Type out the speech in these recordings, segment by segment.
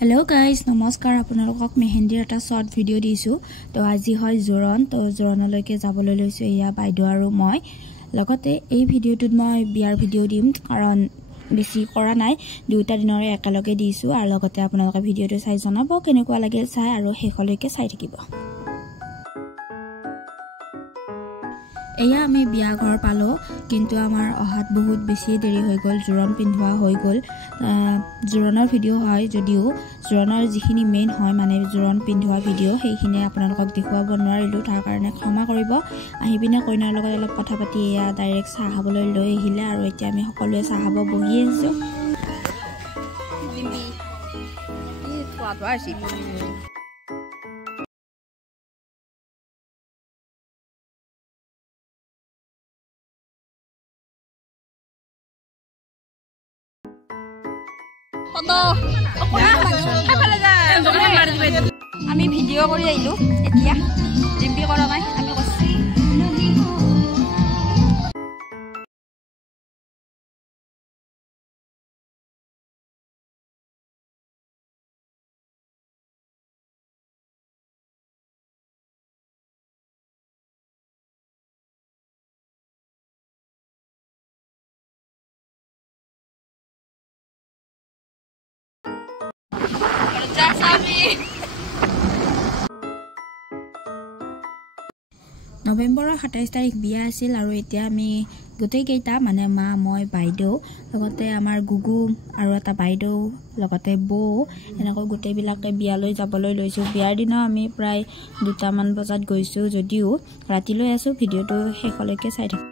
Hello guys नमस्कार আপোনালোকক মেহেন্দিৰ এটা শৰ্ট ভিডিও দিছো তো আজি হয় জোৰণ তো জোৰণলৈকে যাবলৈ লৈছো ইয়া বাইদো আৰু মই লগতে এই ভিডিওটোত মই বিয়াৰ ভিডিও দিম কাৰণ বেছি কৰা নাই দুটা দিনৰে একেলগে দিছো আৰু লগতে আপোনালোকে ভিডিওটো চাই জনাব কেনেকুৱা লাগিল চাই আৰু শেষলৈকে চাই থাকিব এয়া আমি বিয়া ঘৰ পালো কিন্তু আমাৰ অহাত বহুত বেছি দেৰি হৈ গল জোৰণ পিন্ধোৱা হৈ গল জোৰণৰ ভিডিও হয় যদিও জোৰণৰ যিখিনি মেইন হয় মানে জোৰণ পিন্ধোৱা ভিডিও সেইখিনি আপোনালোকক দেখুৱাব নোৱাৰিলো তাৰ কাৰণে ক্ষমা কৰিব আহিবিনে কইনাৰ লগত অলপ কথা পাতি এয়া ডাইৰেক্ট চাহ খাবলৈ লৈ আহিলে আৰু এতিয়া আমি সকলোৱে চাহ খাব বহি আছো আমি ভিডিও কৰি আহিলো এতিয়া এমপি কৰা নাই আমি কৈছি নৱেম্বৰৰ 27 তাৰিখ বিয়া আছিল আৰু এতিয়া আমি গোটেই কেইটা মানে মা মই বাইদেউ লগতে আমাৰ গুগু আৰু এটা বাইদেউ লগতে বৌ এনেকৈ গোটেইবিলাকে বিয়ালৈ যাবলৈ লৈছো বিয়াৰ দিনা আমি প্ৰায় 2 মান বজাত গৈছো যদিও ৰাতিলৈ আছো ভিডিওটো শেষলৈকে চাই থাকক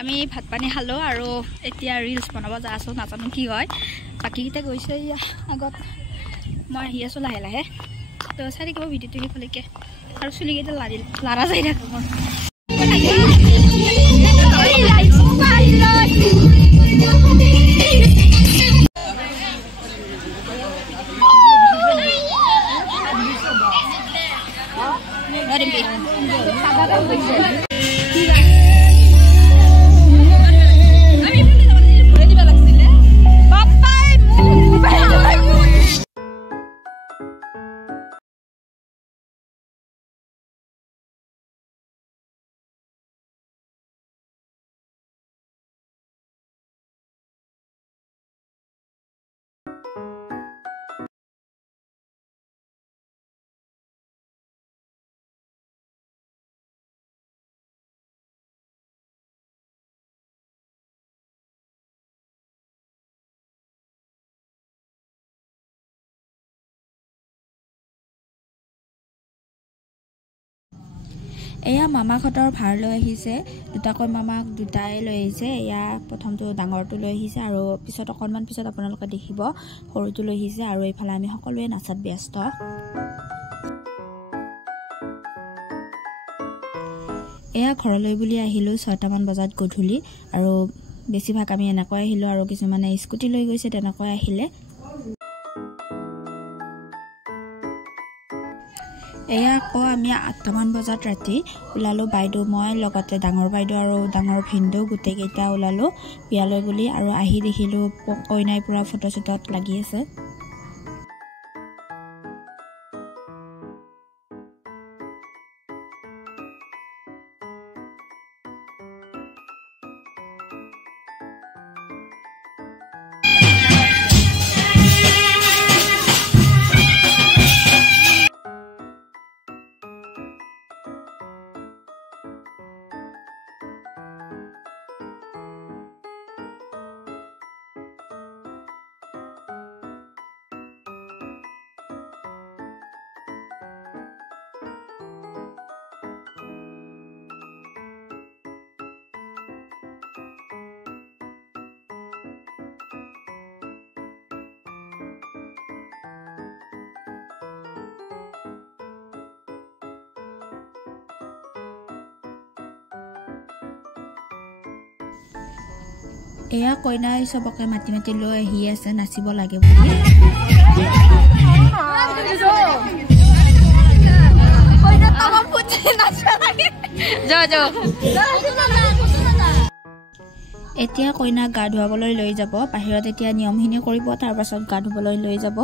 আমি ভাত পানী খালো আৰু এতিয়া ৰিলছ বনাব যা আছো নাজানো কি হয় বাকি কিটা গৈছে আগত মই আহি আছো লাহে লাহে তো চাই থাকিব ভিডিওটো শেষলৈকে আৰু চুলি কেইটা লাৰা যাই থাকে মোৰ এয়া মামাহঁতৰ ভাৰ লৈ আহিছে দুটাকৈ মামাক দুটাই লৈ আহিছে এয়া প্ৰথমটো ডাঙৰটো লৈ আহিছে আৰু পিছত অকণমান পিছত আপোনালোকে দেখিব সৰুটো লৈ আহিছে আৰু এইফালে আমি সকলোৱে নাচাত ব্যস্ত এয়া ঘৰলৈ বুলি আহিলো 6 মান বজাত গধূলি আৰু বেছিভাগ আমি এনেকৈ আহিলো আৰু কিছুমানে স্কুটি লৈ গৈছে তেনেকৈ আহিলে এয়া আকৌ আমি 8টামান বজাত ৰাতি ওলালোঁ বাইদেউ মই লগতে ডাঙৰ বাইদেউ আৰু ডাঙৰ ভিনদেউ গোটেইকেইটা ওলালোঁ বিয়ালৈ বুলি আৰু আহি দেখিলোঁ কইনাই পুৰা ফটোশ্বুটত লাগি আছে। এয়া কইনাই সবকে মাতি মাতি লৈ আহি আছে নাচিব লাগে বুলি। এতিয়া কইনাক গা ধুৱাবলৈ লৈ যাব বাহিৰত এতিয়া নিয়মখিনি কৰিব তাৰ পাছত গা ধুবলৈ লৈ যাব।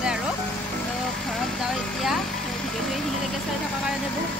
আছে আৰু তো ঘৰত যাওঁ এতিয়া ভিডিঅ'টো এইখিনিলৈকে চাই থকাৰ কাৰণে বহুত